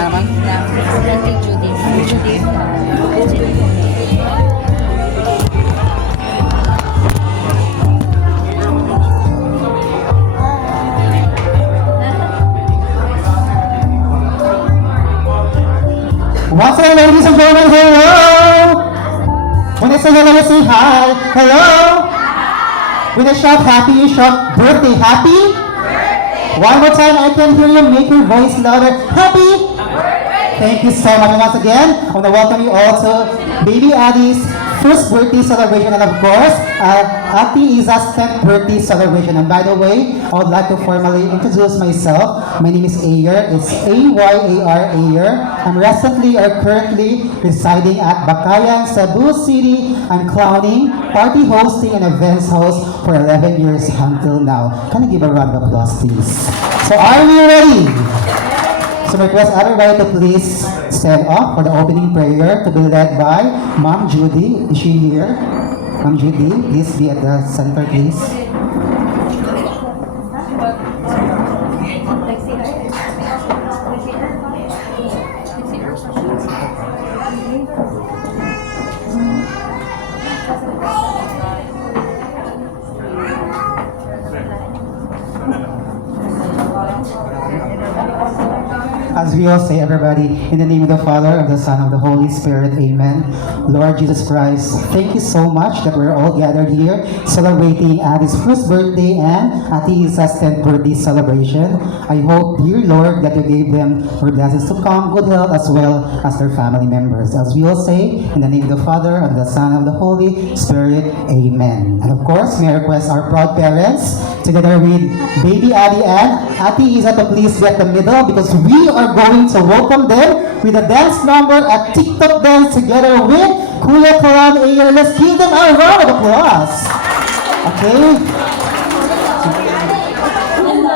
naman? President Judith. Once again, ladies and gentlemen, hello! When I say hello, I say hi. Hello! When I shout happy, you shout birthday. Happy? One more time, I can hear you. Make your voice louder. Happy? Thank you so much. And once again, I want to welcome you all to Baby Addie's first birthday celebration, and of course, Ate Iza's 10th birthday celebration. And by the way, I would like to formally introduce myself. My name is Ayer. It's A-Y-A-R, Ayer. I'm recently or currently residing at Bakayan, Cebu City. I'm clowning, party hosting, and events host for 11 years until now. Can I give a round of applause, please? So are we ready? So I request everybody to please stand up for the opening prayer to be led by Ma'am Judy. Is she here? Ma'am Judy, please be at the center, please. As we all say, everybody, in the name of the Father, of the Son, of the Holy Spirit, amen. Lord Jesus Christ, thank you so much that we're all gathered here celebrating Addie's first birthday and Ate Isa's 10th birthday celebration. I hope, dear Lord, that you gave them your blessings to come, good health, as well as their family members. As we all say, in the name of the Father, of the Son, of the Holy Spirit, amen. And of course, may I request our proud parents, together with Baby Addie and Ate Isa, to please get the middle because we are going to welcome them with a dance number, a TikTok dance together with Kuya Karan Ayer. Let's give them a round of applause. Okay?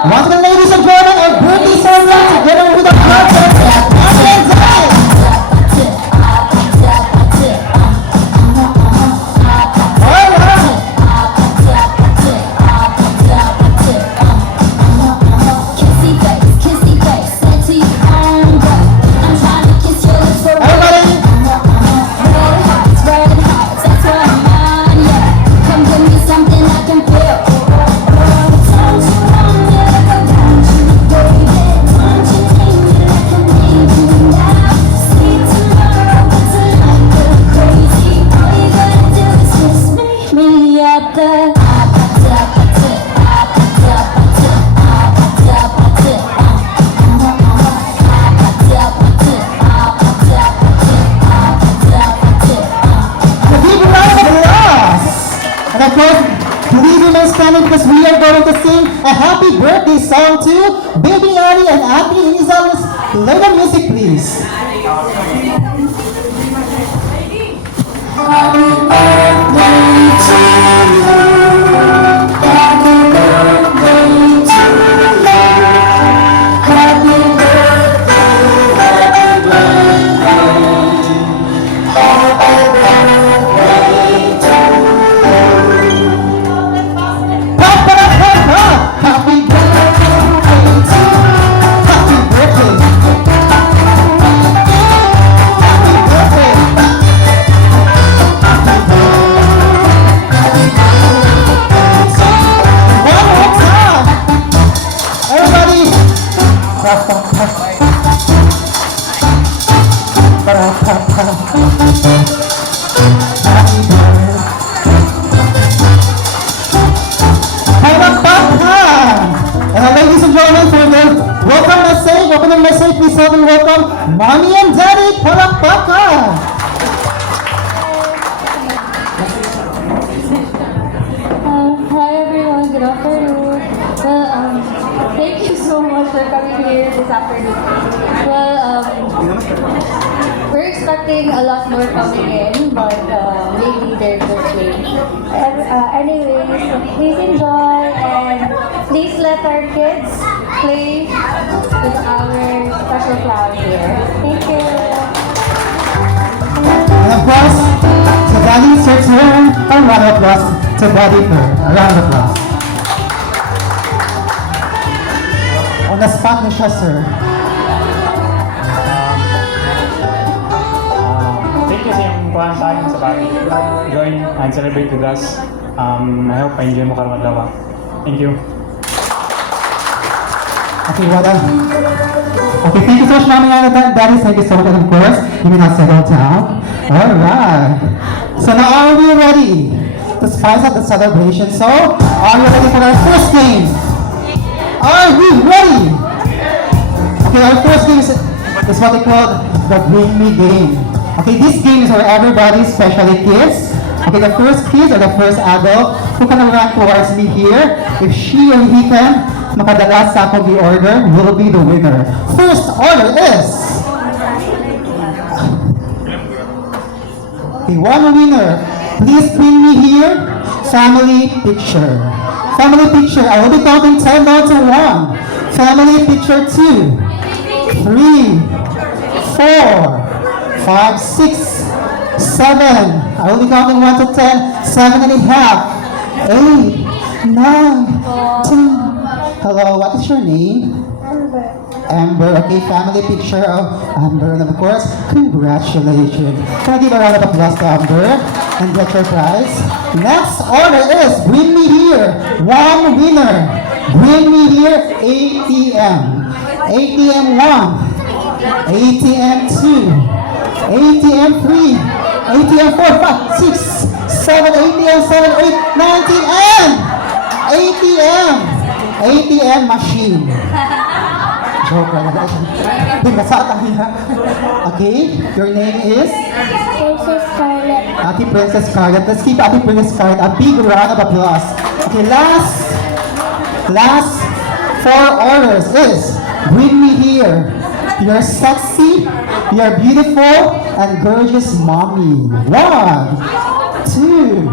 Once again, ladies and gentlemen, our birthday song together with a project. Because we are going to sing a happy birthday song to Baby Addie and Ate Isa. Let's play the music, please. Happy birthday to you. Happy birthday to you. Happy birthday, happy birthday. Happy birthday to you. Please help me welcome Mommy and Daddy Palakpakan! Hi everyone, good afternoon. Well, thank you so much for coming here this afternoon. Well, we're expecting a lot more coming in, but maybe they're just waiting. Anyways, please enjoy and please let our kids play with our special clown here. Thank you. And of course, to Daddy Sir's room, a round of applause to Daddy for a round of applause. On the spot na siya, sir. kuhan tayo sa bali. Join and celebrate with us. I hope pa-enjoy mo karong adlaw. Thank you. Okay, what else? Okay, thank you so much, Mami Ana. Daddy, thank you so much. And of course, you may not settle down. Alright. So now are we ready to spice up the celebration? So, are you ready for our first game? Are we ready? Okay, our first game is what they call the Bring Me game. Okay, this game is for everybody, especially kids. Okay, the first kids or the first adult who can run towards me here, if she or he can makadala sa akong order, will be the winner. First order is... Okay, one winner. Please bring me here. Family picture. Family picture. I will be counting 10 down to 1. Family picture 2, 3, 4, 5, 6, 7. I will be counting 1 to 10. 7 and a half. 8, 9, 10. Hello, what is your name? Amber. Okay, family picture of Amber. And of course, congratulations. Can I give a round of applause to Amber and get your prize? Next order is bring me here. One winner. Bring me here ATM. ATM 1. ATM 2. ATM 3. ATM 4, 5, 6, 7, ATM 7, 8, 19, and ATM machine. Joke lang. Binasata niya. Okay, your name is? Princess Scarlett. Ate Princess Scarlett. Let's give Ate Princess Scarlett a big round of applause. Okay, last 4 orders is bring me here. You're sexy, you're beautiful, and gorgeous mommy. 1, 2,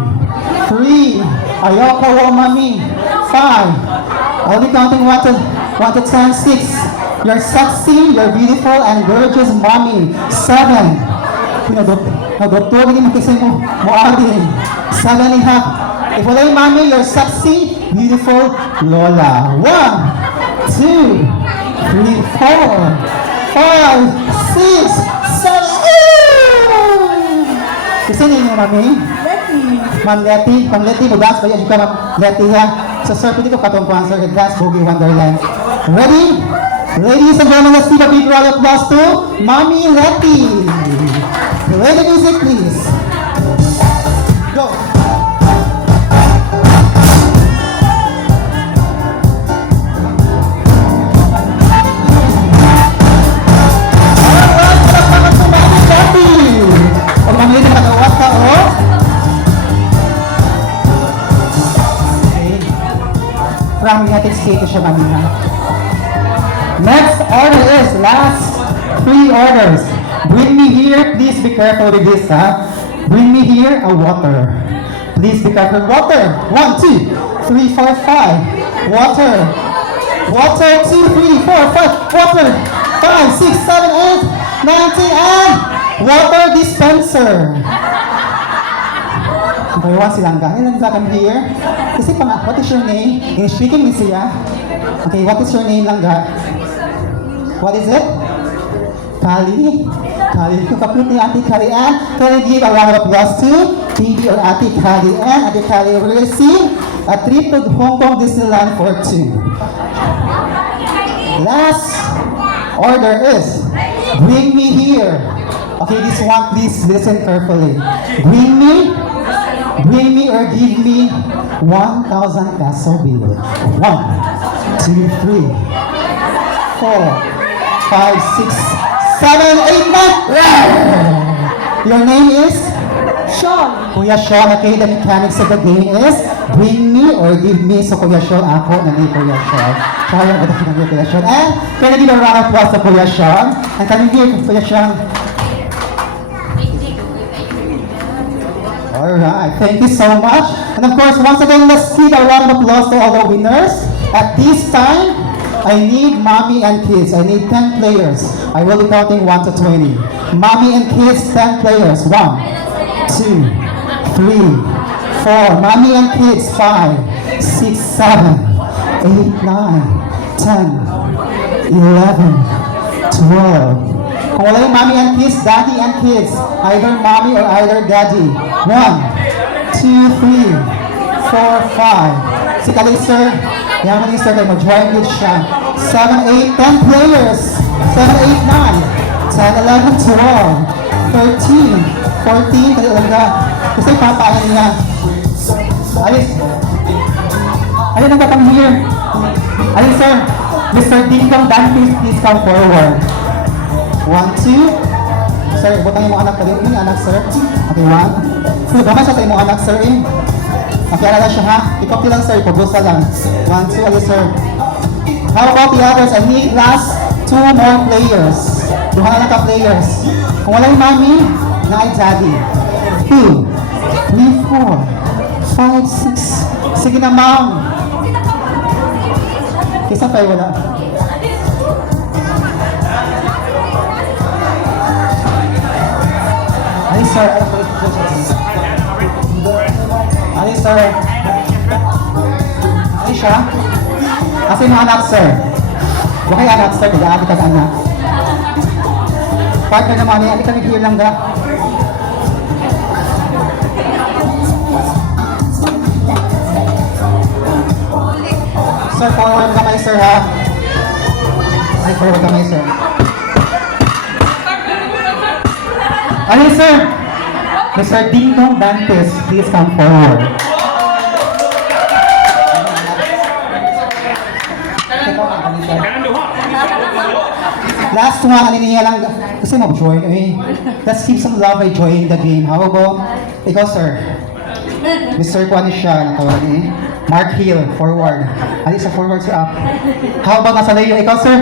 3. Ayoko wo mommy. 5. I'll be counting 1 to 10, 6. You're sexy, you're beautiful, and gorgeous mommy. 7. Nagdoktor hindi makisay mo agin. 7 and a half. If wala yung mommy, you're sexy, beautiful, lola. 1, 2, 3, 4, 5, 6, 7. Kasi niyo mami? Ma'am Letty, Ma'am Letty, mag-dance ba yan? Ikaw, Ma'am Letty, ha? So, sir, pwede ko katong sponsor ng Dance Boogie Wonderland. Ready? Ladies and gentlemen, let's give a big round of applause to Mommy Letty. Play the music, please. Go. Alright, palakpakan po Mommy Letty. Pag Mommy Letty, nakawat ka, oh. From United States siya mamina. Next order is last 3 orders. Bring me here, please be careful with this, ha? Bring me here a water. Please be careful. Water. 1, 2, 3, 4, 5. Water. Water. 2, 3, 4, 5. Water. 5, 6, 7, 8, 19, and water dispenser. Okay, one silang ganyan lang sa akin here. Kasi what is your name? In speaking ni siya. Okay, what is your name lang ga? What is it? Kali. Kali. Kung kapit ni Ate Kali Ann, can I give a round of applause to Baby or Ate Kali Ann? Ate Kali will receive a trip to Hong Kong Disneyland for 2. Last order is bring me here. Okay, this one, please listen carefully. Bring me or give me 1,000 peso bill. 1, 2, 3, 4, 5, 6, 7, 8, 9. Your name is? Sean. Kuya Sean, okay, the mechanics of the game is bring me or give me. So Kuya Sean, ako na ni Kuya Sean. Kaya ba ito na Kuya Sean? And can I give a round of applause to Kuya Sean? And can you give Kuya Sean? Alright, thank you so much. And of course, once again, let's give a round of applause to all the winners. At this time, I need mommy and kids. I need 10 players. I will be counting 1 to 20. Mommy and kids, 10 players. 1, 2, 3, 4. Mommy and kids, 5, 6, 7, 8, 9, 10, 11, 12, Kung wala yung mommy and kids, daddy and kids. Either mommy or either daddy. 1, 2, 3, 4, 5. Si Kalay sir, yaman ni sir kayo mag-join din siya. 7, 8, 10 players. 7, 8, 9, 10, 11, 12, 13, 14, kaya lang ka. Kasi papahan niya. Alis. Ayun ang batang here. Alis sir. Mr. Dingdong Dan, please come forward. 1, 2. Sir, butang yung mga anak ka din. Yung anak sir. Okay, 1. So, gamay siya sa imong anak sir eh. Okay, alala siya ha. I-copy lang sir, ipabusa lang. 1, 2, alis sir. How about the others? I need last 2 more players. Duha na lang ka players. Kung wala yung mommy, na ay daddy. 2, 3, 4, 5, 6. Sige na ma'am. Kisa tayo wala. Ay sir, ay sir. Ay siya? Kasi mga anak sir. Huwag kayo anak sir, kaya ka anak. Partner naman niya, hindi kami hilang ga. Sir, forward kamay sir ha. Ay, forward kamay sir. Ano sir? Mr. Dingdong Dantes, please come forward. Last one, kanina lang. Kasi mag-join eh. Let's keep some love by joining the game. How about? Ikaw sir. Mr. Kwan siya, natawag eh. Mark Hill, forward. Alis sa forward sir up. How about nasa layo? Ikaw sir?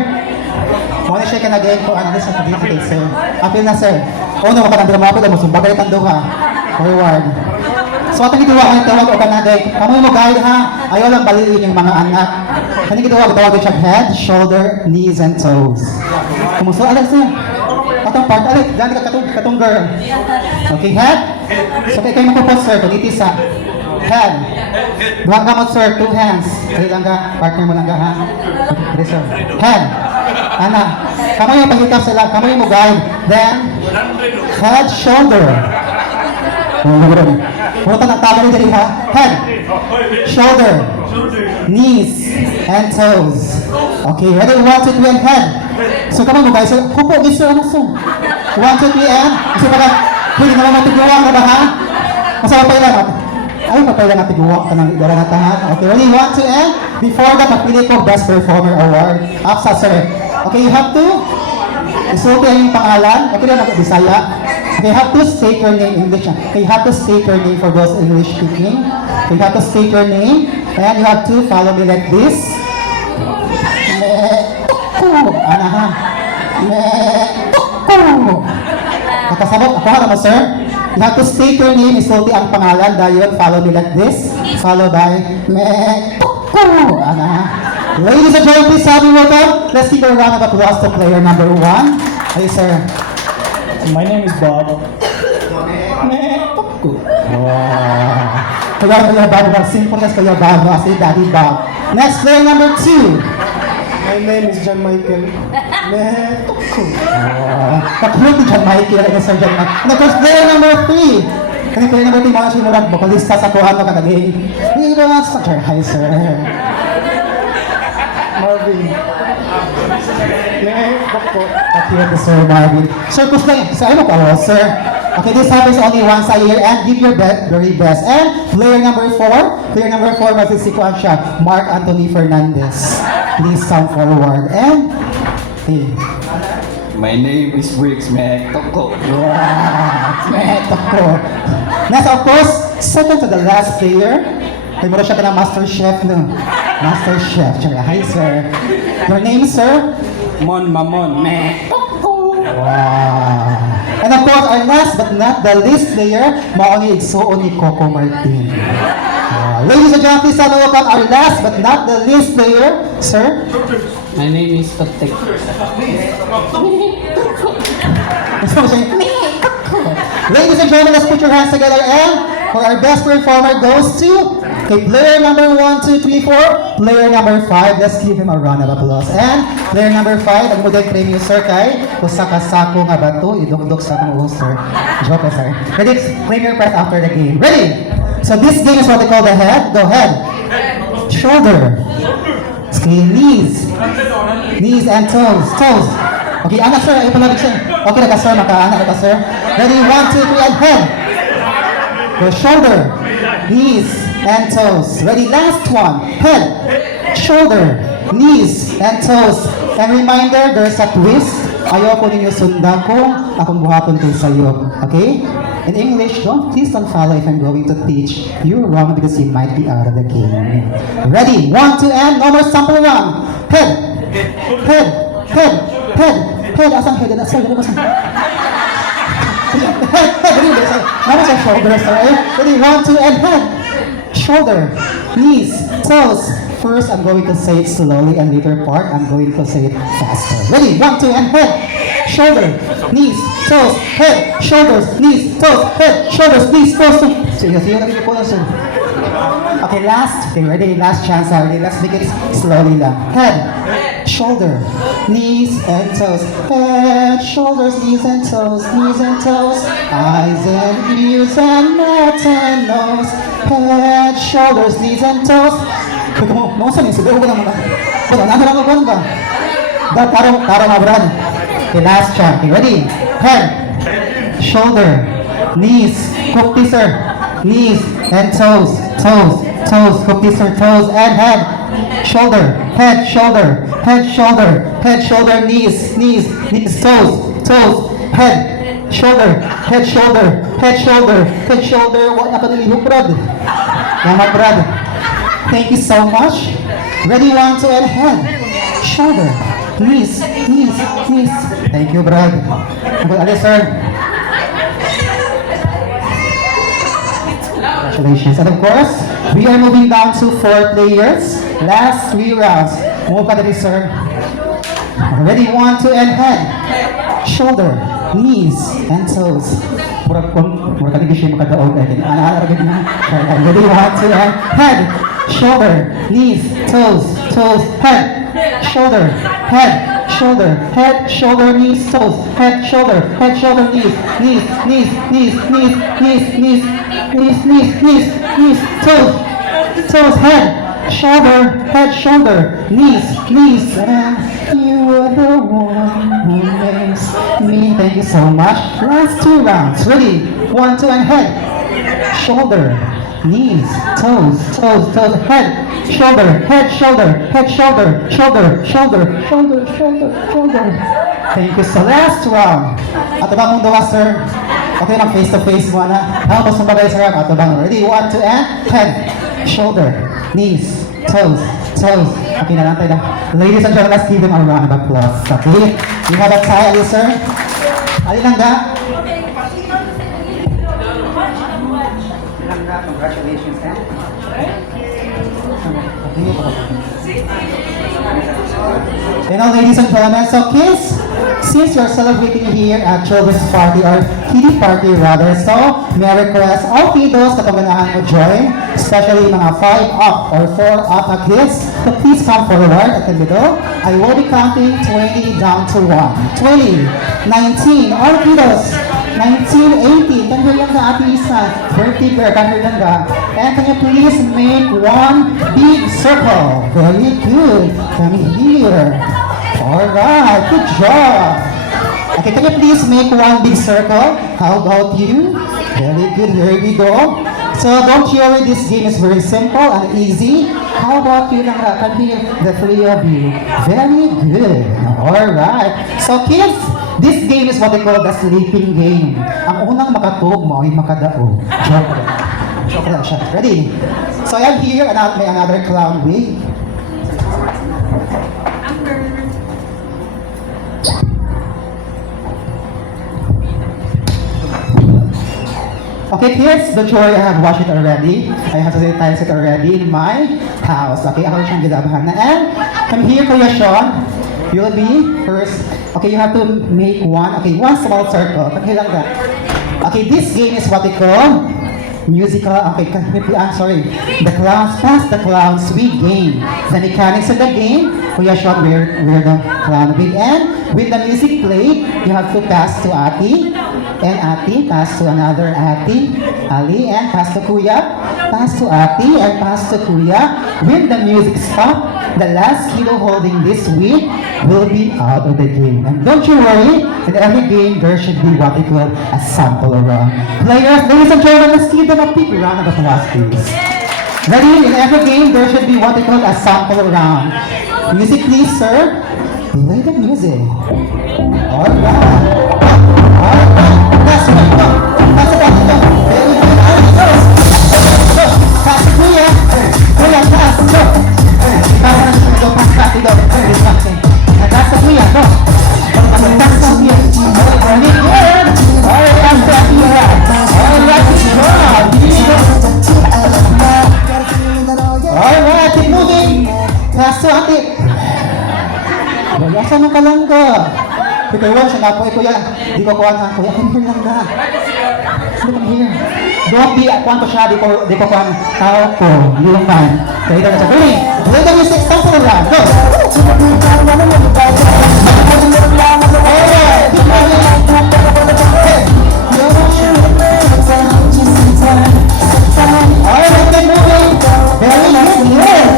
Muna siya ka na-game ko. Alis sa pag-ibig sir. Apil na sir. O na, maka nandang mapil. Masumbagay tando ha. Forward. So atang gituwa ko yung tawag o kanaday. Kamu mo guide ha. Ayaw lang baliin yung mga anak. Kanang gituwa ko tawag siya head, shoulder, knees, and toes. Kumuso, alis sir. Atong part, alis. Gani ka katong girl. Okay, head. So kay kayo magpapos sir. Panitis ha. Head. Duhang kamot sir, 2 hands. Kaya lang ka, partner mo lang ka ha. Okay, sir. Head. Ana. Kamu yung pagkikap sila. Kamu yung mo guide. Then, head, shoulder. Pumunta ng tama rin dali ha. Head, shoulder, knees, and toes. Okay, ready? 1, 2, 3, and head. So kamu mo guys, kupo, gusto ano so? 1, 2, 3, and kasi baka, hindi naman matiguwang na ba ha? Masama pa ilan? Ay, mapailan natin guwak ka ng idara na tahan. Okay, ready? 1, 2, and before that, magpili ko Best Performer Award. Apsa, sir. Okay, you have to isuot yung pangalan. Okay na, mag-Bisaya. Okay, you have to state your name in English. Okay, you have to state your name for those English speaking. Okay, you have to state your name. And you have to follow me like this. Ana ha. Nakasabot ako ha naman, sir. You have to state your name, isuot ang pangalan. Dahil follow me like this. Followed by Ana ha. Ladies and gentlemen, please help me welcome. Let's give a round of applause to player number 1. Hey, sir. My name is Bob. Wow. Kuya Bob, simple as Kuya Bob, kasi Daddy Bob. Next player number 2. My name is John Michael. Kakulit ni John Michael, ay Sir John Michael. Next player number 3. Kaya player number 3, mga sinurag, vocalista sa kuhan mo kakagay. We don't such a high, sir. Marvin. Here the Sir Marvin. Sir, gusto lang. Sir, ano ka, sir? Okay, this happens only once a year and give your very best. And player number 4 masisikuan siya, Mark Anthony Fernandez. Please come forward. And, hey. My name is Briggs Toko. Yeah, Metoko. Next, of course, second to the last player. Kaya mo siya ka ng Master Chef, no? Master Chef. Hi, sir. Your name, sir? Mon Mamon. Wow. And of course, our last but not the least player, mauni igsuon ni Coco Martin. Ladies and gentlemen, please welcome our last but not the least player, sir. My name is Totek. Ladies and gentlemen, let's put your hands together and for our best performer goes to Okay, player number 1, 2, 3, 4. Player number 5, let's give him a round of applause. And player number 5, ang model premium sir kay Kusakasako nga bato, idugdog sa kong sir. Joke sir. Ready? Claim your prize after the game. Ready? So this game is what they call the head. Go ahead. Shoulder. Okay, knees. Knees and toes. Toes. Okay, anak sir, ay palabig sir. Okay, naka sir, maka-anak naka sir. Ready? 1, 2, 3, and head. Go shoulder, knees, and toes. Ready? Last one. Head, shoulder, knees, and toes. And reminder, there's a twist. Ayoko ninyo sundan kung akong buhaton to sa'yo. Okay? In English, please don't follow if I'm going to teach you wrong because you might be out of the game. Ready? 1, 2, and no more sample round. Head, head, head, head, head. Asang head? Asang head? Now sa shoulder, sorry. Ready, 1, 2, and head. Shoulder, knees, toes. First, I'm going to say it slowly, and later part, I'm going to say it faster. Ready, 1, 2, and head. Shoulder, knees, toes, head, shoulders, knees, toes, head, shoulders, knees, toes. Sige, natin po lang, sir. Okay, last. Okay, ready? Last chance already. Let's make it slowly lang. Head, shoulder, knees and toes. Head, shoulders, knees and toes, knees and toes. Eyes and ears and mouth and nose. Head, shoulders, knees and toes. Kung saan yung siguro ko na mga. Kung ano lang ako ba? Taro nga, Brad. Okay, last chance. Okay, ready? Head, shoulder, knees, cookie sir, knees and toes, toes, toes, cookie sir, toes, and head, shoulder, head, shoulder, head, shoulder, head, shoulder, knees, knees, knees, toes, toes, head, shoulder, head, shoulder, head, shoulder, head, shoulder. What happened to you, Brad? Yaman, Brad. Thank you so much. Ready, 1, 2, and head, shoulder, knees, knees, knees. Thank you, Brad. Ali, sir. Congratulations. And of course, we are moving down to 4 players. Last 3 rounds. Move ka dali, sir. Ready, 1, 2, and head. Shoulder, knees, and toes. Murag ka naging siya makadaog. Ready, 1, 2, and head. Shoulder, knees, toes, toes, head. Shoulder, head, shoulder, head, shoulder, knees, toes, head, shoulder, knees, knees, knees, knees, knees, knees, knees, knees, knees, knees, knees, toes, toes, head, shoulder, knees, knees, and you are the one who makes me. Thank you so much. Last 2 rounds. Ready? 1, 2, and head, shoulder, knees, toes, toes, toes, head, shoulder, head, shoulder, head, shoulder, shoulder, shoulder, shoulder, shoulder, shoulder. Thank you. So last round. Ato bang mong dawa, sir? Okay lang, face to face mo na. Ako mas mabagay, sir. Ato bang ready? 1, 2, and head, shoulder, knees, toes, toes. Okay na lang tayo na. Ladies and gentlemen, let's give them a round of applause. Okay? You have a tie, Ali, sir? Ali lang ga? Congratulations, eh? You know, ladies and gentlemen, so kids, since you're celebrating here at children's party or kiddie party rather, so may I request all kiddos na pagmanahan mo join, especially mga 5 up or 4 up na kids, so please come forward at the middle. I will be counting 20 down to 1. 20, 19, all kiddos. 19, 18, can you lang ka ati isa? 30, can you lang ka? And can you please make 1 big circle? Very good. Come here. Alright, good job. Okay, can you please make 1 big circle? How about you? Very good, here we go. So don't you worry, this game is very simple and easy. How about you lang ka? Come here, the 3 of you. Very good. Alright. So kids, this game is what they call the sleeping game. Ang unang makatog mo ay makadaog. Joke lang. Joke lang siya. Ready? So I am here and may another clown wig. Okay kids, don't worry, I have watched it already. I have sanitized it already in my house. Okay, ako siyang ginabahan na. And come here, Kuya Sean. You'll be first. Okay, you have to make 1 small circle. Okay lang that. Okay, this game is what they call musical, okay, I'm sorry, the clowns, past the clowns, we game. The mechanics of the game, Kuya Sean, we're the clown wig. And with the music played, you have to pass to Ati, and Ati, pass to another Ati, Ali, and pass to Kuya, pass to Ati, and pass to Kuya. When the music stops, the last kilo holding this wig will be out of the game. And don't you worry, in every game there should be what we call a sample round. Players, ladies and gentlemen, let's give them a big round of applause, please. Ready? In every game there should be what we call a sample round. Music, please, sir. Play the music. Alright. Alright. That's right. Go. That's about it. Go. Very good. Alright, go. Go. Pass it, Kuya. Kuya, pass. Go. Pass it. Go. Pass it. Go. This one. That's the Kuya. Go. That's the Kuya. Very good. Alright, that's the Kuya. Alright, good. Alright, keep moving. Pass to Ate. Kuya, saan ka lang ka? Kuya, siya na po. Kuya, di ko kuha na. Kuya, come here lang ka. Come here. Don't be kuha ko siya. Di ko kuha na. Tao ko. Hindi lang man. Kaya ito na siya. Play. Play the music. Stop for lang. Go. Alright. Keep moving. Alright, keep moving. Very good.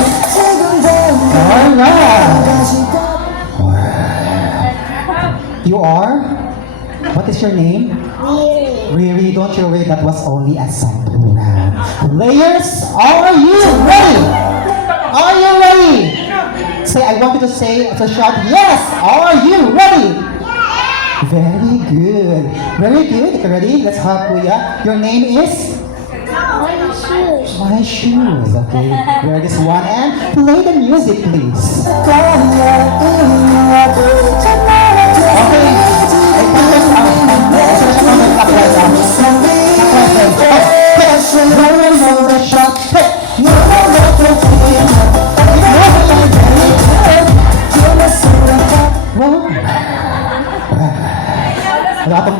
Alright. You are? What is your name? Riri, don't you worry, that was only a sample round. Players, are you ready? Are you ready? Say, I want you to say, to shout, yes! Are you ready? Very good. Very good. Ready? Let's have Kuya. Your name is? My shoes. Okay. Wear this one and play the music, please.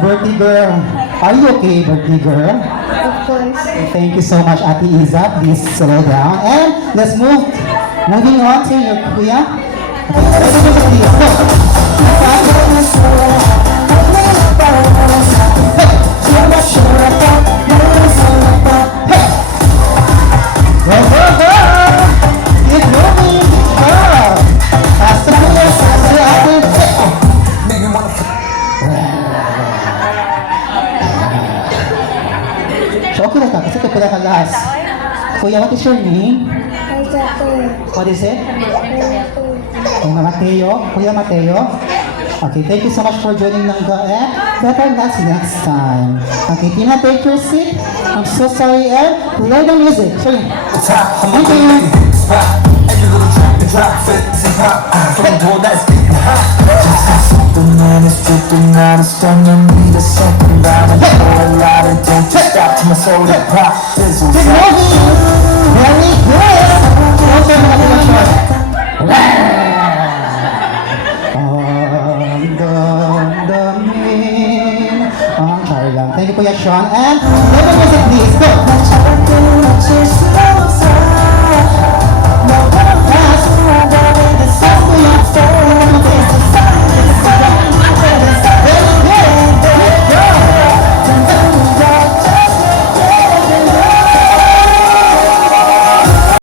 Birthday girl. Are you okay, birthday girl? Of course. Thank you so much, Ate Iza. Please slow down. And let's move. Moving on to your Kuya. Let's move to Kuya. Go, go, go! Keep moving. Go! Faster, Kuya. Faster, Ate. So, okay na ka. Kasi ito pala ka last. Kuya, what is your name? What is it? Mateo. Kuya Mateo. Okay, thank you so much for joining Nangga. Better that's next time. Okay, Tina, take your seat. I'm so sorry, Ed. Play the music. Sorry. Thank you. Very good.